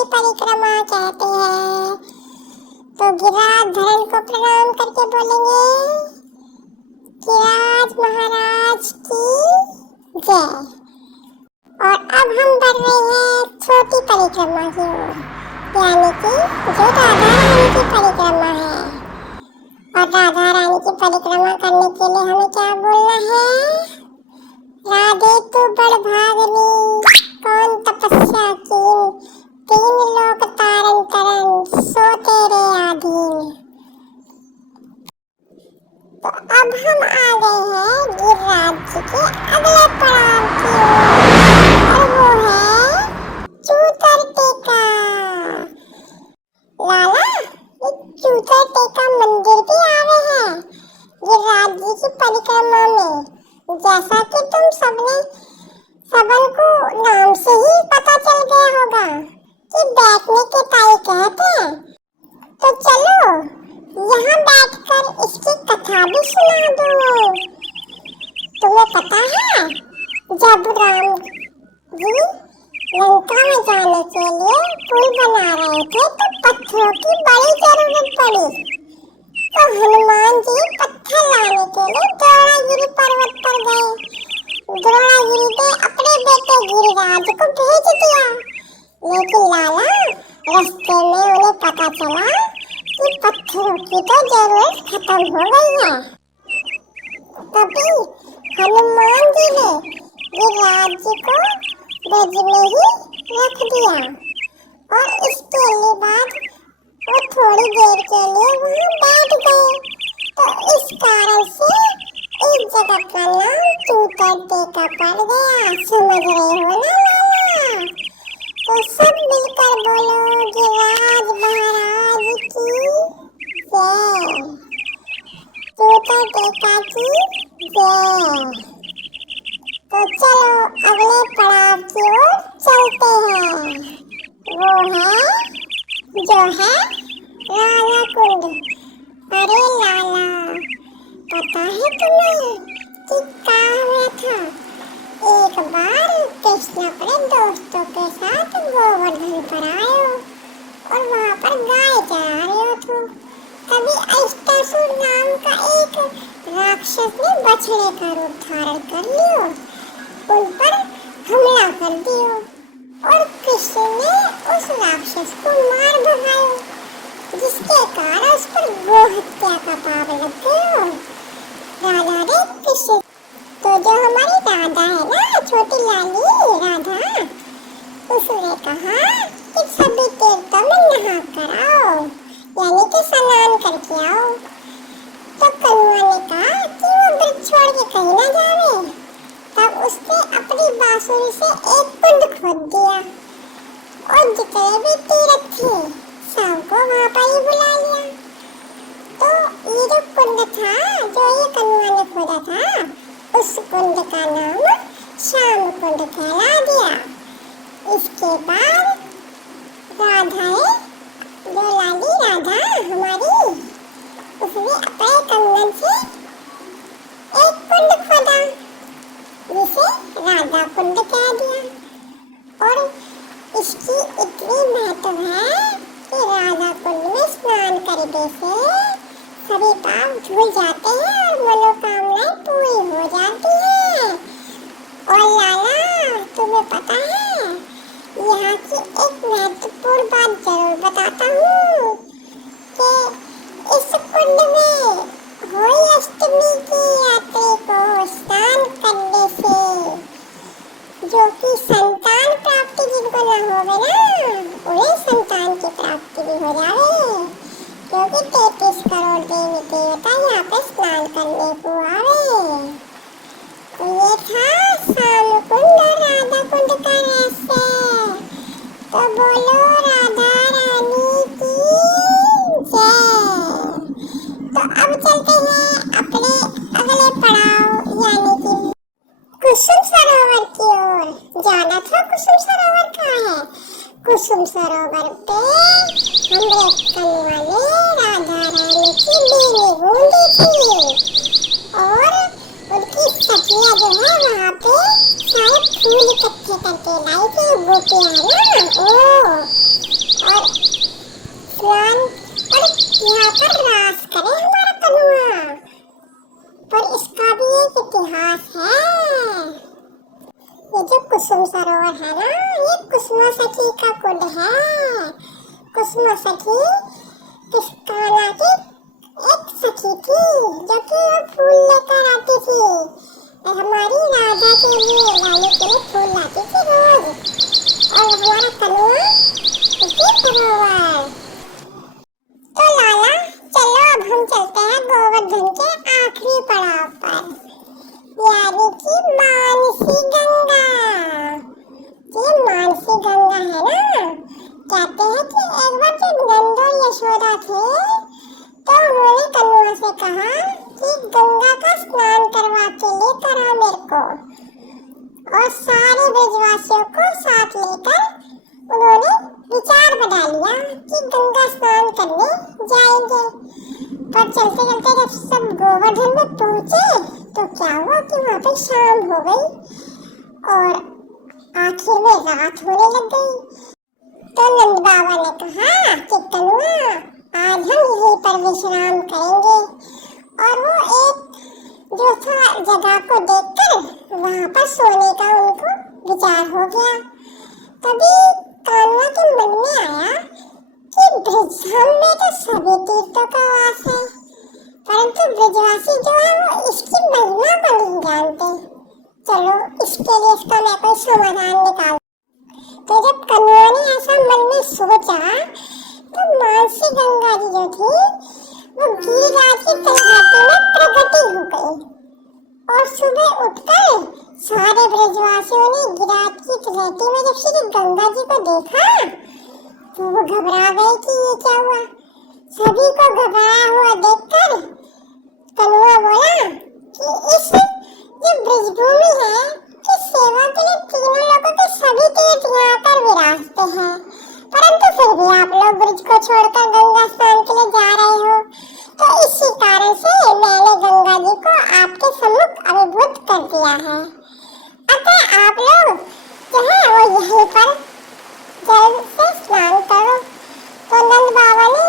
छोटी परिक्रमा कहते हैं। तो गिरिराज को प्रणाम करके बोलेंगे गिरिराज महाराज की जय। और अब हम बढ़ रहे हैं छोटी परिक्रमा की ओर, यानी कि जो राधा रानी की परिक्रमा है। और राधा रानी की परिक्रमा करने के लिए हमें क्या बोलना है? राधे तू बड़ भागनी, कौन तपस्या कीन, तीन लोक तारन तरन, सो तेरे आधीन। तो अब हम आ गए हैं गिरिराज जी के अगले पड़ाव की ओर, और वो है चूतर टेका। लाला, ये चूतर टेका मंदिर भी आवे है गिरिराज जी की परिक्रमा में, जैसा कि तुम सबन को नाम से ही पता चल गया होगा कि बैठने के ताई कहते हैं। तो चलो यहाँ बैठकर इसकी कथा भी सुना दो। तुम्हें पता है जब राम जी लंका में जाने के लिए पुल बना रहे थे तो पत्थरों की बड़ी जरूरत पड़ी। तो हनुमान जी पत्थर लाने के लिए द्रोणागिरी पर्वत पर गए। द्रोणागिरी ने अपने बेटे गिरिराज को भेज दिया, लेकिन लाला रास्ते में उन्हें पता चला कि पत्थरों की तो जरूरत खत्म हो गई है। तभी हनुमान जी ने गिरिराज जी को ब्रज में ही रख दिया और इसके बाद वो थोड़ी देर के लिए वहाँ बैठ गए। तो इस कारण से इस जगह का नाम चूतर टेका पड़ गया। समझ रहे हो ना लाला? तो सब मिलकर बोलो गिरिराज महाराज की जय, चूतर टेका की जय। तो चलो अगले पड़ाव की ओर चलते हैं, वो है राधा कुंड। अरे लाला, पता है तुम्हें कि क्या हुआ था? एक बार कृष्ण अपने दोस्तों के साथ गोवर्धन पर आए और वहाँ पर गाय चरा रहे थे। तभी अष्टासुर नाम का एक राक्षस ने बछड़े का रूप धारण कर लिया, उन पर हमला कर दिया और कृष्ण ने उस राक्षस को मार भगाया, जिसके कारण उस पर गोहत्या का पाप लग गया। राधा ने कृष्ण, तो जो हमारी राधा है ना, छोटी लाली राधा, उसने कहा कि सभी तीर्थों में नहा कर आओ, यानी कि स्नान करके आओ। तो कन्वा ने कहा कि वो वृक्ष छोड़ के कहीं ना जावे। तब उसने अपनी बांसुरी से एक कुंड खोद दिया और जितने भी तीर्थ थे सबको वहाँ पर ही बुला लिया। तो ये जो कुंड था, जो ये कन्वा ने खोदा था, उस कुंड का नाम श्याम कुंड कहला दिया। इसके बाद राधा, जो लाली राधा हमारी, उसने अपने कंगन से एक कुंड खोदा जिसे राधा कुंड कह दिया। और इसकी इतनी महत्व है कि राधा कुंड में स्नान करने से सभी पाप धुल जाते हैं और मनोकामनाएं पूरी हो जाती हैं। और लाला, तुम्हें पता है, यहाँ की एक महत्वपूर्ण बात जरूर बताता हूँ कि इस कुंड में होली अष्टमी की रात्रि को स्नान करने से, जो कि संतान प्राप्ति जिनको न होवे ना, उन्हें संतान की प्राप्ति भी हो जावे, क्योंकि 33 करोड़ देवी देवता यहाँ पे स्नान करने को आवे। तो ये था श्याम कुंड और राधा कुंड का रहस्य। तो बोलो राधा रानी की जय। तो अब चलते हैं अपने अगले पड़ाव, यानी कि कुसुम सरोवर की ओर। जाना था कुसुम सरोवर कहाँ है? कुसुम सरोवर पे हमरे कन्वा ने राधा रानी की बीनी गूंदी थी और उनकी सखियाँ जो है वहाँ पे सारे फूल इकट्ठे करके लाई थी। गोपियाँ ना, और है ना, ये कुसुमा सखी का कुंड है। कुसुमा सखी किसकाना की एक सखी थी, जो कि वो फूल लेकर आती थी और हमारी राधा के लिए लाने के लिए फूल लाती थी रोज। और हमारा कनुआ उसी सरोवर। तो लाला चलो अब हम चलते हैं गोवर्धन के आखिरी पड़ाव पर, यानी कि मानसी गंगा। ये मानसी गंगा है ना, कहते हैं कि एक बार जब नंद और यशोदा थे तो उन्होंने कन्वा से कहा कि गंगा का स्नान करवा के लेकर आओ मेरे को। और सारे ब्रजवासियों को साथ लेकर उन्होंने विचार बना लिया कि गंगा स्नान करने जाएंगे। पर चलते चलते जब सब गोवर्धन में पहुंचे तो क्या हुआ कि वहां पे शाम हो गई और आखिर में रात होने लग गई। तो नंद बाबा ने कहा कि कन्वा आज हम यहीं पर विश्राम करेंगे। और वो एक जो था जगह को देखकर वहां पर सोने का उनको विचार हो गया। तभी कान्हा के मन में आया कि ब्रजधाम में तो सभी तीर्थों का वास है, परंतु ब्रजवासी जो है वो इसकी महिमा को नहीं जानते। चलो इसके लिए इसका मैं कोई समाधान निकाल। तो जब कन्वा ने ऐसा मन में सोचा तो मानसी गंगा जी जो थी वो गिरिराज की तलहटी में प्रकटी हो गई। और सुबह उठकर सारे ब्रजवासियों ने गिरिराज की तलहटी में जब श्री गंगा जी को देखा तो वो घबरा गए कि ये क्या हुआ। सभी को घबराया हुआ देखकर कन्वा बोला कि इस जो ब्रजभूमि है कि सेवा के लिए तीनों लोगों के सभी तीर्थ यहाँ पर विराजते हैं, परंतु फिर भी आप लोग ब्रज को छोड़कर गंगा स्नान के लिए जा रहे हो। तो इसी कारण से मैंने गंगा जी को आपके सम्मुख अभिभूत कर दिया है। अतः आप लोग जो है वो यहीं पर जल से स्नान करो। तो नंद बाबा ने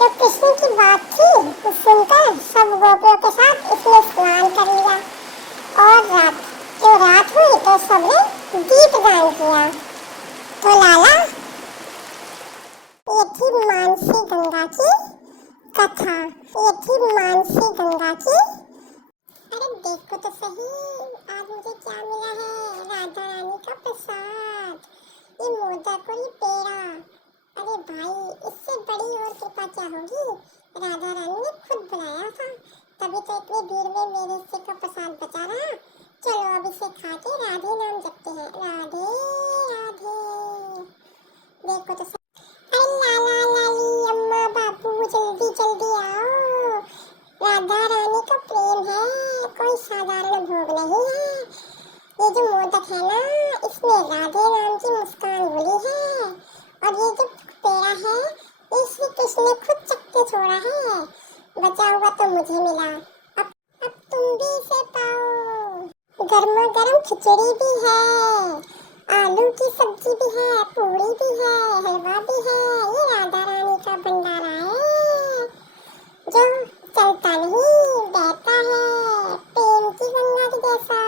जो कृष्ण की बात थी वो सुनकर सब गोपियों के साथ इसमें स्नान कर लिया। और रात हुई तो सबने दीपदान किया। तो लाला ये थी मानसी गंगा की कथा, ये थी मानसी गंगा की। अरे देखो तो सही आज मुझे क्या मिला है, राधा रानी का प्रसाद, ये मोदक और ये पेड़ा। अरे भाई इससे बड़ी और कृपा क्या होगी। राधा रानी ने खुद बुलाया था, तभी तो इतनी भीड़ में मेरे हिस्से का प्रसाद बचा रहा। चलो अब इसे खा के राधे नाम जपते हैं, राधे राधे। देखो तो अरे लाला लाली अम्मा बाबू जल्दी जल्दी आओ, राधा रानी का प्रेम है, कोई साधारण भोग नहीं है। ये जो मोदक है ना इसमें राधे नाम की मुस्कान घुली है, और ये जो पेड़ा है ये श्री कृष्ण ने खुद चख के छोड़ा है, बचा हुआ तो मुझे मिला। अब तुम भी इसे पाओ। गर्मा गर्म खिचड़ी भी है, आलू की सब्जी भी है, पूरी भी है, हलवा भी है। ये राधा रानी का भंडारा है जो चलता नहीं बहता है, प्रेम की गंगा के जैसा।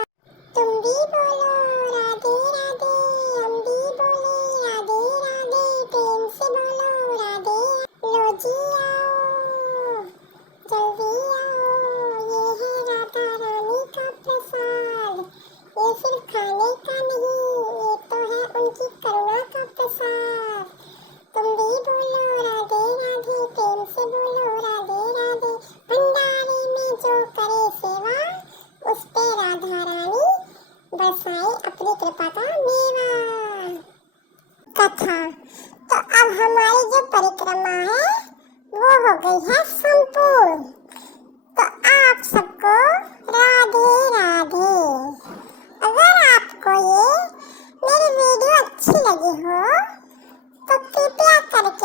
तुम भी बोलो राधे राधे, हम भी बोले राधे राधे, प्रेम से बोलो राधे। लो जी आओ जल्दी आओ, ये है राधा रानी का प्रसाद। ये सिर्फ खाने का नहीं, ये तो है उनकी करुणा का प्रसाद। तुम भी बोलो राधे राधे, प्रेम से बोलो राधे राधे। भंडारे में जो करे सेवा उस पे राधा रानी बरसाए अपनी कृपा का मेवा। कथा तो अब हमारी जो परिक्रमा है वो हो गई है संपूर्ण। तो आप सबको राधे राधे। अगर आपको ये मेरी वीडियो अच्छी लगी हो तो कृपया करके